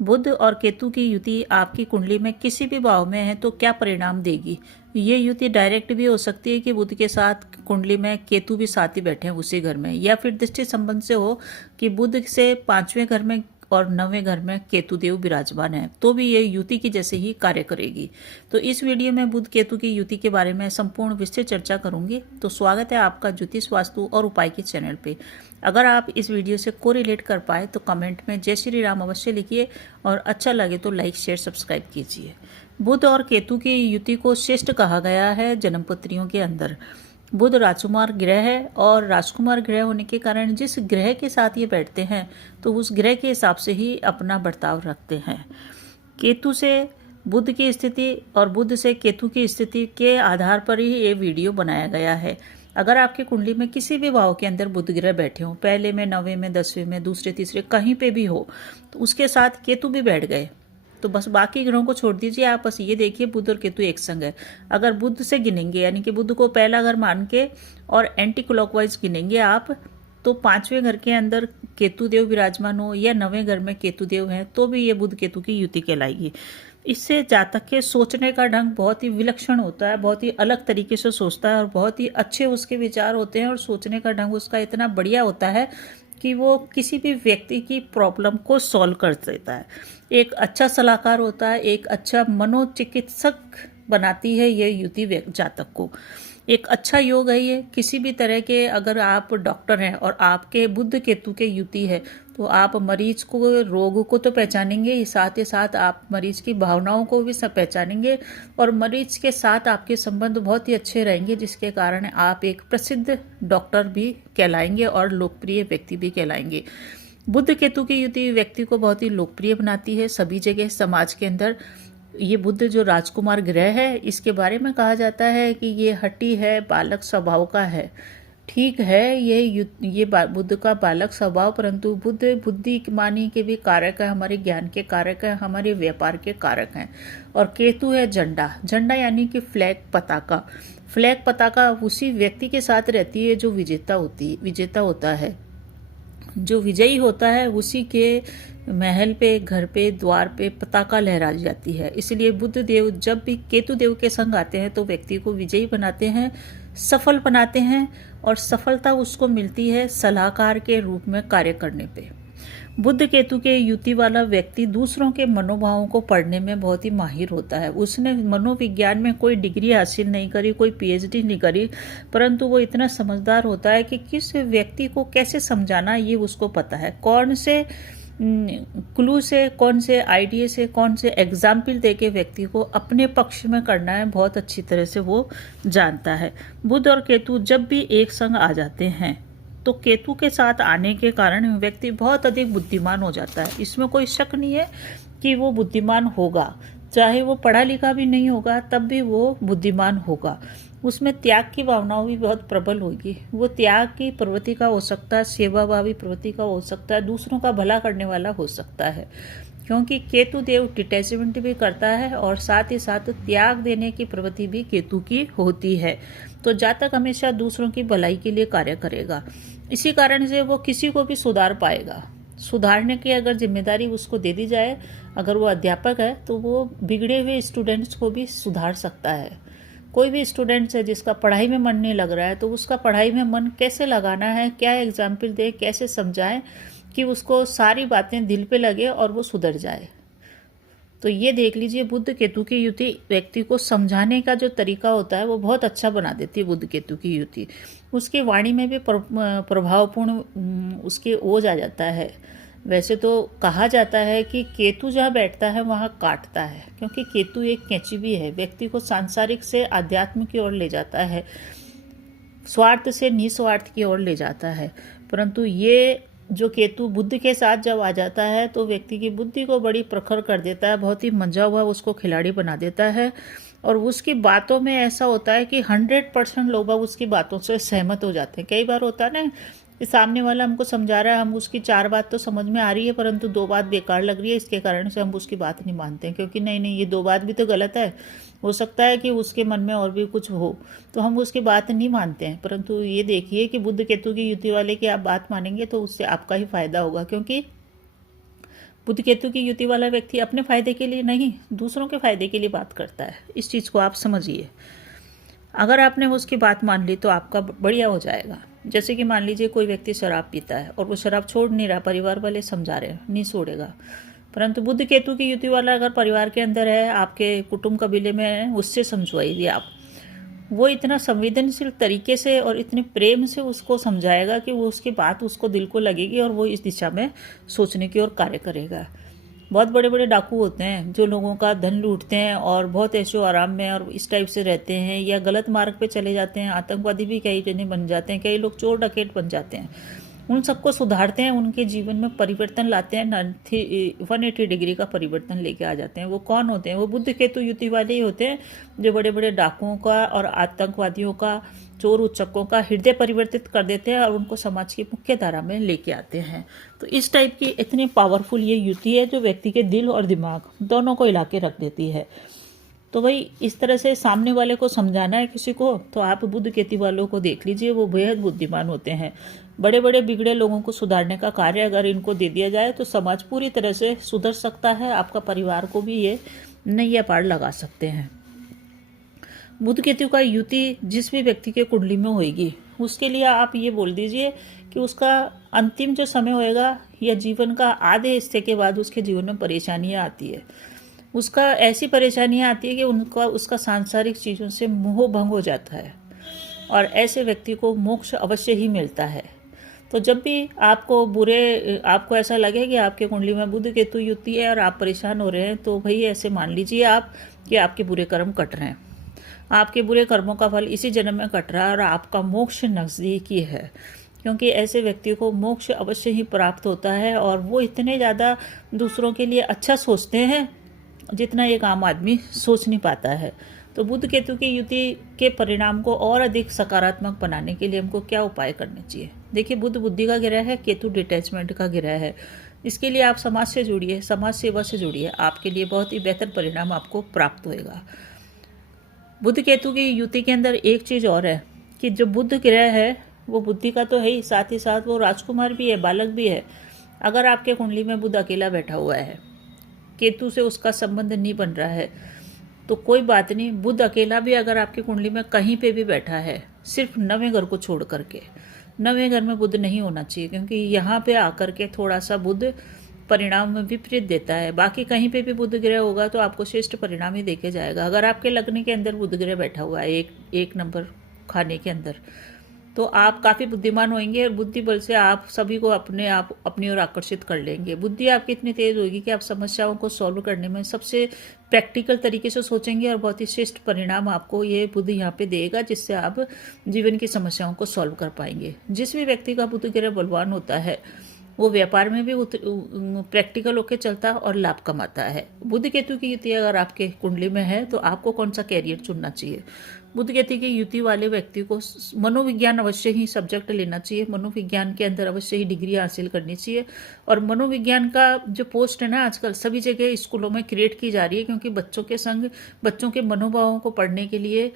बुध और केतु की युति आपकी कुंडली में किसी भी भाव में है तो क्या परिणाम देगी। ये युति डायरेक्ट भी हो सकती है कि बुध के साथ कुंडली में केतु भी साथ ही बैठे हैं उसी घर में, या फिर दृष्टि संबंध से हो कि बुध से 5वें घर में और 9वें घर में केतु देव विराजमान है, तो भी ये युति की जैसे ही कार्य करेगी। तो इस वीडियो में बुध केतु की युति के बारे में संपूर्ण विस्तृत चर्चा करूंगी। तो स्वागत है आपका ज्योतिष वास्तु और उपाय के चैनल पे। अगर आप इस वीडियो से कोरिलेट कर पाए तो कमेंट में जय श्री राम अवश्य लिखिए, और अच्छा लगे तो लाइक शेयर सब्सक्राइब कीजिए। बुध और केतु की युति को श्रेष्ठ कहा गया है जन्मपत्रियों के अंदर। बुध राजकुमार ग्रह है, और राजकुमार ग्रह होने के कारण जिस ग्रह के साथ ये बैठते हैं तो उस ग्रह के हिसाब से ही अपना बर्ताव रखते हैं। केतु से बुध की स्थिति और बुध से केतु की स्थिति के आधार पर ही ये वीडियो बनाया गया है। अगर आपकी कुंडली में किसी भी भाव के अंदर बुध ग्रह बैठे हो, पहले में, 9वें में, 10वें में, दूसरे तीसरे कहीं पे भी हो, तो उसके साथ केतु भी बैठ गए, तो बस बाकी ग्रहों को छोड़ दीजिए। आप बस ये देखिए बुध और केतु एक संग है। अगर बुध से गिनेंगे, यानी कि बुध को पहला घर मान के और एंटी क्लॉकवाइज गिनेंगे आप, तो 5वें घर के अंदर केतु देव विराजमान हो या 9वें घर में केतु देव हैं, तो भी ये बुध केतु की युति कहलाएगी। इससे जातक के सोचने का ढंग बहुत ही विलक्षण होता है, बहुत ही अलग तरीके से सोचता है और बहुत ही अच्छे उसके विचार होते हैं, और सोचने का ढंग उसका इतना बढ़िया होता है कि वो किसी भी व्यक्ति की प्रॉब्लम को सॉल्व कर देता है। एक अच्छा सलाहकार होता है, एक अच्छा मनोचिकित्सक बनाती है ये युति जातक को। एक अच्छा योग है ये। किसी भी तरह के, अगर आप डॉक्टर हैं और आपके बुध केतु के युति है, तो आप मरीज को, रोग को तो पहचानेंगे ही साथ आप मरीज की भावनाओं को भी सब पहचानेंगे, और मरीज के साथ आपके संबंध बहुत ही अच्छे रहेंगे, जिसके कारण आप एक प्रसिद्ध डॉक्टर भी कहलाएंगे और लोकप्रिय व्यक्ति भी कहलाएंगे। बुध केतु की युति व्यक्ति को बहुत ही लोकप्रिय बनाती है सभी जगह समाज के अंदर। ये बुध जो राजकुमार ग्रह है, इसके बारे में कहा जाता है कि ये हठी है, बालक स्वभाव का है। ठीक है, ये बुध का बालक स्वभाव, परंतु बुध बुद्धिमानी के भी कारक है, हमारे ज्ञान के कारक है, हमारे व्यापार के कारक हैं। और केतु है झंडा। झंडा यानी कि फ्लैग, पताका। फ्लैग पताका उसी व्यक्ति के साथ रहती है जो विजेता होता है। जो विजयी होता है उसी के महल पे, घर पे, द्वार पे पताका लहरा जाती है। इसलिए बुध देव जब भी केतु देव के संग आते हैं तो व्यक्ति को विजयी बनाते हैं, सफल बनाते हैं, और सफलता उसको मिलती है सलाहकार के रूप में कार्य करने पे। बुध केतु के युति वाला व्यक्ति दूसरों के मनोभावों को पढ़ने में बहुत ही माहिर होता है। उसने मनोविज्ञान में कोई डिग्री हासिल नहीं करी, कोई पीएचडी नहीं करी, परंतु वो इतना समझदार होता है कि किस व्यक्ति को कैसे समझाना ये उसको पता है। कौन से क्लू से, कौन से आइडिया से, कौन से एग्जाम्पल देके व्यक्ति को अपने पक्ष में करना है, बहुत अच्छी तरह से वो जानता है। बुध और केतु जब भी एक संग आ जाते हैं तो केतु के साथ आने के कारण व्यक्ति बहुत अधिक बुद्धिमान हो जाता है। इसमें कोई शक नहीं है कि वो बुद्धिमान होगा, चाहे वो पढ़ा लिखा भी नहीं होगा तब भी वो बुद्धिमान होगा। उसमें त्याग की भावनाओं भी बहुत प्रबल होगी। वो त्याग की प्रवृत्ति का हो सकता है, सेवाभावी प्रवृत्ति का हो सकता है, दूसरों का भला करने वाला हो सकता है, क्योंकि केतु देव डिटैचमेंट भी करता है और साथ ही साथ त्याग देने की प्रवृत्ति भी केतु की होती है। तो जातक हमेशा दूसरों की भलाई के लिए कार्य करेगा। इसी कारण से वो किसी को भी सुधार पाएगा। सुधारने की अगर जिम्मेदारी उसको दे दी जाए, अगर वो अध्यापक है तो वो बिगड़े हुए स्टूडेंट्स को भी सुधार सकता है। कोई भी स्टूडेंट्स है जिसका पढ़ाई में मन नहीं लग रहा है, तो उसका पढ़ाई में मन कैसे लगाना है, क्या एग्जाम्पल दे, कैसे समझाएं कि उसको सारी बातें दिल पे लगे और वो सुधर जाए। तो ये देख लीजिए, बुध केतु की युति व्यक्ति को समझाने का जो तरीका होता है वो बहुत अच्छा बना देती है। बुध केतु की युति उसकी वाणी में भी प्रभावपूर्ण उसके ओज आ जाता है। वैसे तो कहा जाता है कि केतु जहाँ बैठता है वहाँ काटता है, क्योंकि केतु एक कैंची भी है, व्यक्ति को सांसारिक से आध्यात्म की ओर ले जाता है, स्वार्थ से निस्वार्थ की ओर ले जाता है। परंतु ये जो केतु बुद्ध के साथ जब आ जाता है तो व्यक्ति की बुद्धि को बड़ी प्रखर कर देता है, बहुत ही मंझा हुआ उसको खिलाड़ी बना देता है, और उसकी बातों में ऐसा होता है कि 100% लोग उसकी बातों से सहमत हो जाते हैं। कई बार होता है ना कि सामने वाला हमको समझा रहा है, हम उसकी 4 बात तो समझ में आ रही है परंतु 2 बात बेकार लग रही है, इसके कारण से हम उसकी बात नहीं मानते हैं, क्योंकि नहीं ये 2 बात भी तो गलत है, हो सकता है कि उसके मन में और भी कुछ हो, तो हम उसकी बात नहीं मानते हैं। परंतु ये देखिए कि बुध केतु की युति वाले की आप बात मानेंगे तो उससे आपका ही फायदा होगा, क्योंकि बुध केतु की युति वाला व्यक्ति अपने फायदे के लिए नहीं, दूसरों के फायदे के लिए बात करता है। इस चीज़ को आप समझिए। अगर आपने उसकी बात मान ली तो आपका बढ़िया हो जाएगा। जैसे कि मान लीजिए कोई व्यक्ति शराब पीता है और वो शराब छोड़ नहीं रहा, परिवार वाले समझा रहे हैं नहीं छोड़ेगा, परंतु बुध केतु की युति वाला अगर परिवार के अंदर है, आपके कुटुंब कबीले में है, उससे समझवाइए आप। वो इतना संवेदनशील तरीके से और इतने प्रेम से उसको समझाएगा कि वो उसकी बात उसको दिल को लगेगी और वो इस दिशा में सोचने की ओर कार्य करेगा। बहुत बड़े बड़े डाकू होते हैं जो लोगों का धन लूटते हैं और बहुत ऐशो आराम में और इस टाइप से रहते हैं, या गलत मार्ग पे चले जाते हैं। आतंकवादी भी कई जने बन जाते हैं, कई लोग चोर डकैत बन जाते हैं। उन सबको सुधारते हैं, उनके जीवन में परिवर्तन लाते हैं, 180 डिग्री का परिवर्तन लेके आ जाते हैं। वो कौन होते हैं? वो बुध केतु युति वाले ही होते हैं जो बड़े बड़े डाकुओं का और आतंकवादियों का, चोर उच्चकों का हृदय परिवर्तित कर देते हैं और उनको समाज की मुख्य धारा में लेके आते हैं। तो इस टाइप की इतनी पावरफुल ये युति है जो व्यक्ति के दिल और दिमाग दोनों को हिला के रख देती है। तो भाई इस तरह से सामने वाले को समझाना है किसी को, तो आप बुध केतु वालों को देख लीजिए, वो बेहद बुद्धिमान होते हैं। बड़े बड़े बिगड़े लोगों को सुधारने का कार्य अगर इनको दे दिया जाए तो समाज पूरी तरह से सुधर सकता है। आपका परिवार को भी ये नैया पार लगा सकते हैं। बुध केतु का युति जिस भी व्यक्ति के कुंडली में होगी, उसके लिए आप ये बोल दीजिए कि उसका अंतिम जो समय होएगा या जीवन का आधे हिस्से के बाद उसके जीवन में परेशानियां आती है। उसका ऐसी परेशानियां आती है कि उसका सांसारिक चीज़ों से मोह भंग हो जाता है और ऐसे व्यक्ति को मोक्ष अवश्य ही मिलता है। तो जब भी आपको ऐसा लगे कि आपके कुंडली में बुध केतु युति है और आप परेशान हो रहे हैं, तो भाई ऐसे मान लीजिए आप कि आपके बुरे कर्म कट रहे हैं। आपके बुरे कर्मों का फल इसी जन्म में कट रहा है और आपका मोक्ष नज़दीक ही है, क्योंकि ऐसे व्यक्ति को मोक्ष अवश्य ही प्राप्त होता है और वो इतने ज़्यादा दूसरों के लिए अच्छा सोचते हैं जितना एक आम आदमी सोच नहीं पाता है। तो बुध केतु की युति के परिणाम को और अधिक सकारात्मक बनाने के लिए हमको क्या उपाय करने चाहिए? देखिए, बुध बुद्धि का ग्रह है, केतु डिटैचमेंट का ग्रह है। इसके लिए आप समाज से जुड़िए, समाज सेवा से जुड़िए, आपके लिए बहुत ही बेहतर परिणाम आपको प्राप्त होएगा। बुध केतु की युति के अंदर एक चीज़ और है कि जो बुध ग्रह है वो बुद्धि का तो है ही, साथ ही साथ वो राजकुमार भी है, बालक भी है। अगर आपके कुंडली में बुध अकेला बैठा हुआ है, केतु से उसका संबंध नहीं बन रहा है, तो कोई बात नहीं। बुध अकेला भी अगर आपकी कुंडली में कहीं पे भी बैठा है, सिर्फ 9वें घर को छोड़ करके, 9वें घर में बुध नहीं होना चाहिए, क्योंकि यहाँ पे आकर के थोड़ा सा बुध परिणाम में विपरीत देता है। बाकी कहीं पे भी बुध ग्रह होगा तो आपको श्रेष्ठ परिणाम ही देके जाएगा। अगर आपके लग्न के अंदर बुध ग्रह बैठा हुआ है एक नंबर खाने के अंदर, तो आप काफ़ी बुद्धिमान होंगे और बुद्धि बल से आप सभी को अपनी ओर आकर्षित कर लेंगे। बुद्धि आपकी इतनी तेज होगी कि आप समस्याओं को सॉल्व करने में सबसे प्रैक्टिकल तरीके से सोचेंगे और बहुत ही श्रेष्ठ परिणाम आपको ये बुद्धि यहाँ पे देगा, जिससे आप जीवन की समस्याओं को सॉल्व कर पाएंगे। जिस भी व्यक्ति का बुध ग्रह बलवान होता है वो व्यापार में भी प्रैक्टिकल होकर चलता और लाभ कमाता है। बुध केतु की युति अगर आपके कुंडली में है तो आपको कौन सा कैरियर चुनना चाहिए? बुध केतु की युति वाले व्यक्ति को मनोविज्ञान अवश्य ही सब्जेक्ट लेना चाहिए, मनोविज्ञान के अंदर अवश्य ही डिग्री हासिल करनी चाहिए। और मनोविज्ञान का जो पोस्ट है ना, आजकल सभी जगह स्कूलों में क्रिएट की जा रही है, क्योंकि बच्चों के संग बच्चों के मनोभावों को पढ़ने के लिए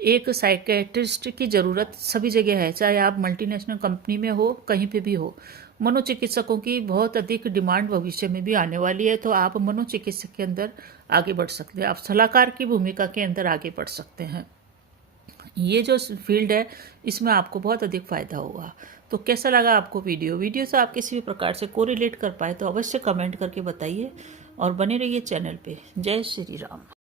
एक साइकेट्रिस्ट की ज़रूरत सभी जगह है, चाहे आप मल्टीनेशनल कंपनी में हो, कहीं पे भी हो। मनोचिकित्सकों की बहुत अधिक डिमांड भविष्य में भी आने वाली है, तो आप मनोचिकित्सक के अंदर आगे बढ़ सकते हैं, आप सलाहकार की भूमिका के अंदर आगे बढ़ सकते हैं। ये जो फील्ड है इसमें आपको बहुत अधिक फायदा होगा। तो कैसा लगा आपको वीडियो से आप किसी भी प्रकार से कोरिलेट कर पाए तो अवश्य कमेंट करके बताइए और बने रहिए चैनल पे। जय श्री राम।